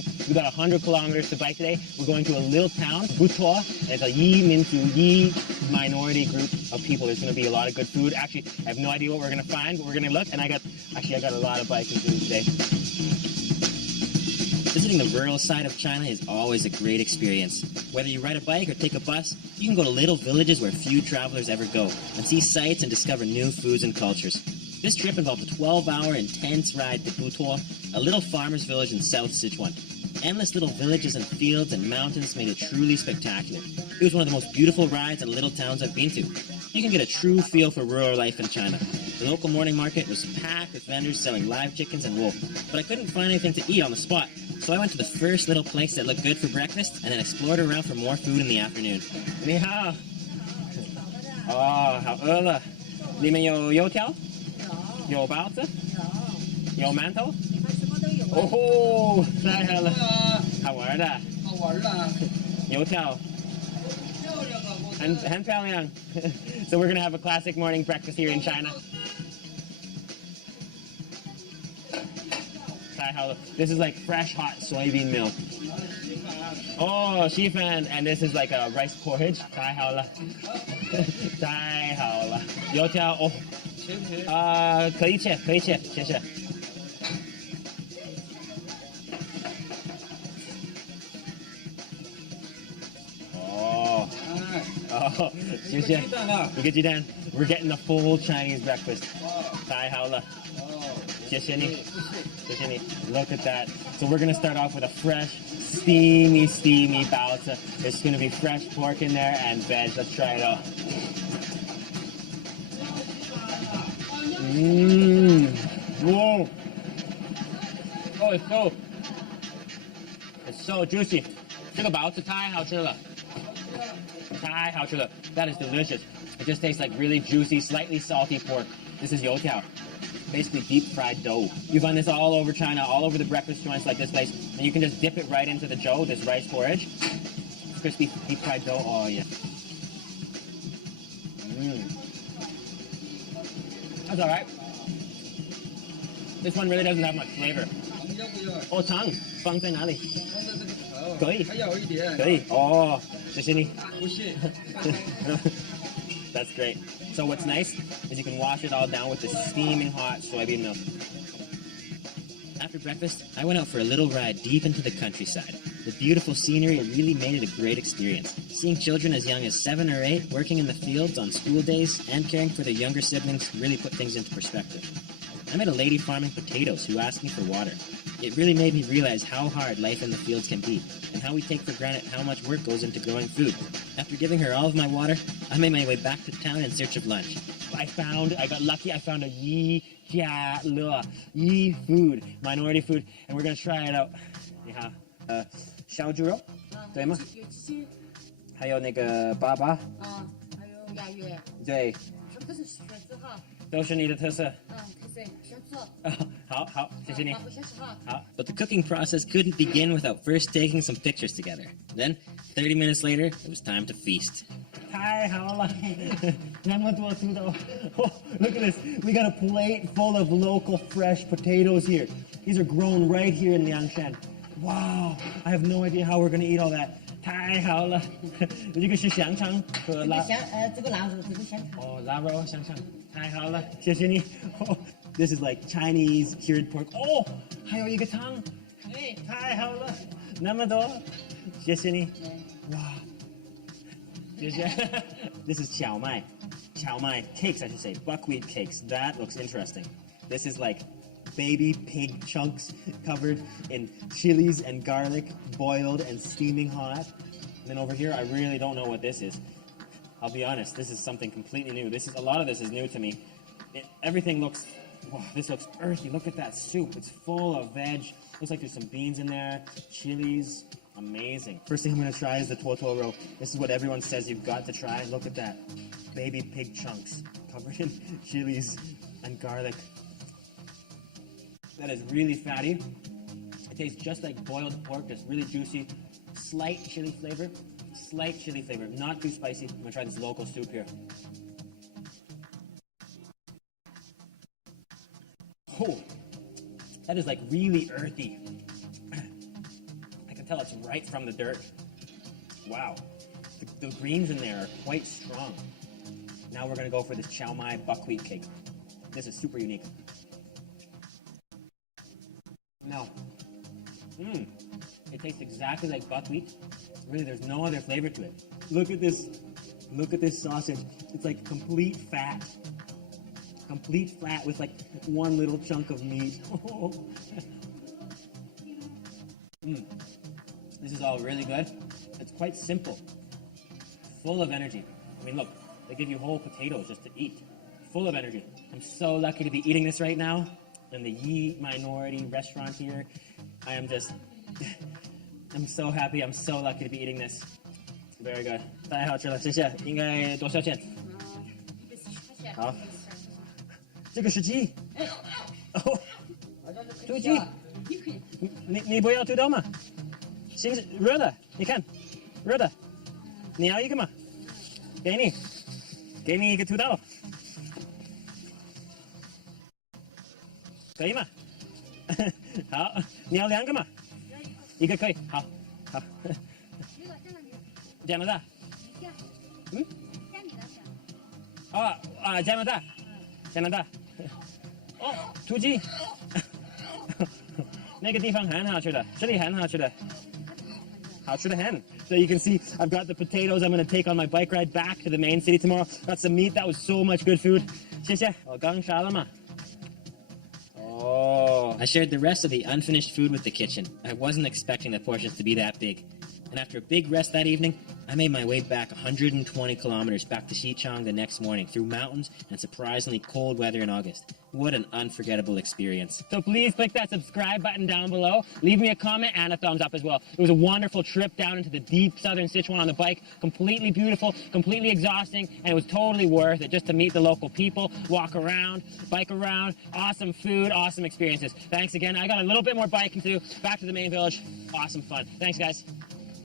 morning. We got 100 kilometers to bike today. We're going to a little town, Butuo, and it's a Yi Minzu, Yi minority group of people. There's going to be a lot of good food. Actually, I have no idea what we're going to find, but we're going to look, and I got a lot of biking food today. Visiting the rural side of China is always a great experience. Whether you ride a bike or take a bus, you can go to little villages where few travelers ever go and see sights and discover new foods and cultures. This trip involved a 12-hour intense ride to Butuo, a little farmer's village in South Sichuan. Endless little villages and fields and mountains made it truly spectacular. It was one of the most beautiful rides and little towns I've been to. You can get a true feel for rural life in China. The local morning market was packed with vendors selling live chickens and wool, but I couldn't find anything to eat on the spot. So I went to the first little place that looked good for breakfast and then explored around for more food in the afternoon. 你好。哦，好饿了。里面有油条？有包子？有馒头？哦，太好了，好玩的。好玩的。油条。很漂亮。So we're gonna have a classic morning breakfast here in China. This is like fresh hot soybean milk. Oh, xifan, and this is like a rice porridge. 太好了，太好了。油条哦，可以切，谢谢。哦，谢谢。一个鸡蛋。We're getting a full Chinese breakfast. 太好了，谢谢你。Look at that. So we're going to start off with a fresh, steamy baozi. There's going to be fresh pork in there and veg. Let's try it out. Whoa. Oh, it's so juicy. 这个包子太好吃了。That is delicious. It just tastes like really juicy, slightly salty pork. This is youtiao. Basically deep fried dough. You find this all over China, all over the breakfast joints like this place, and you can just dip it right into the dough, this rice porridge. Crispy deep fried dough, oh yeah. That's alright. This one really doesn't have much flavor. Oh, 糖放在哪里？可以，可以。哦，谢谢你。不是。That's great. So what's nice is you can wash it all down with the steaming hot soybean milk. After breakfast, I went out for a little ride deep into the countryside. The beautiful scenery really made it a great experience. Seeing children as young as 7 or 8 working in the fields on school days and caring for their younger siblings really put things into perspective. I met a lady farming potatoes who asked me for water. It really made me realize how hard life in the fields can be, and how we take for granted how much work goes into growing food. After giving her all of my water, I made my way back to town in search of lunch. I got lucky, I found a Yi food, minority food, and we're gonna try it out. 你好，小猪肉，对吗？还有那个粑粑。还有鸭鱼。对。都是选择哈。都是你的特色。好，谢谢你。好。 But the cooking process couldn't begin without first taking some pictures together. Then, 30 minutes later, it was time to feast. 太好了，那么多土豆。Oh, look at this. We got a plate full of local fresh potatoes here. These are grown right here in Liangshan. Wow, I have no idea how we're going to eat all that. 太好了，这个是香肠和腊。这个腊肉，这个香肠。哦，腊肉香肠，太好了，谢谢你。Oh, this is like Chinese cured pork. Oh, 还有一个汤。哎，太好了，那么多，谢谢你。哇。 This is Chiao Mai cakes, I should say, buckwheat cakes. That looks interesting. This is like baby pig chunks covered in chilies and garlic, boiled and steaming hot. And then over here, I really don't know what this is. I'll be honest, this is something completely new. A lot of this is new to me. Everything looks, wow, this looks earthy. Look at that soup. It's full of veg. Looks like there's some beans in there, chilies. Amazing. First thing I'm going to try is the tuotoro. This is what everyone says you've got to try. Look at that. Baby pig chunks covered in chilies and garlic. That is really fatty. It tastes just like boiled pork. It's really juicy. Slight chili flavor. Not too spicy. I'm going to try this local soup here. Oh, that is like really earthy. tell it's right from the dirt. Wow. The greens in there are quite strong. Now we're going to go for this chow mai buckwheat cake. This is super unique. No. It tastes exactly like buckwheat. Really, there's no other flavor to it. Look at this. Look at this sausage. It's like complete fat. Complete fat with like one little chunk of meat. This is all really good. It's quite simple. Full of energy. I mean, look, they give you whole potatoes just to eat. Full of energy. I'm so lucky to be eating this right now in the Yi Minority restaurant here. I am just, I'm so happy. I'm so lucky to be eating this. Very good. 太好吃了，谢谢。应该多少钱？好，这个是鸡。哦，土鸡。你不要土豆吗？新热的，你看，热的。你要一个吗？给你一个土豆。可以吗？好，你要两个吗？一个可以，好，好。加拿大。加拿大，加拿大。哦，土鸡。那个地方很好吃的，这里很好吃的，好吃的很。So you can see I've got the potatoes I'm going to take on my bike ride back to the main city tomorrow. Got some meat. That was so much good food. 谢谢。我刚杀了吗？ Oh. I shared the rest of the unfinished food with the kitchen. I wasn't expecting the portions to be that big. And after a big rest that evening, I made my way back 120 kilometers back to Xichang the next morning through mountains and surprisingly cold weather in August. What an unforgettable experience. So please click that subscribe button down below. Leave me a comment and a thumbs up as well. It was a wonderful trip down into the deep southern Sichuan on the bike. Completely beautiful, completely exhausting, and it was totally worth it just to meet the local people, walk around, bike around. Awesome food, awesome experiences. Thanks again. I got a little bit more biking to do. Back to the main village. Awesome fun. Thanks, guys.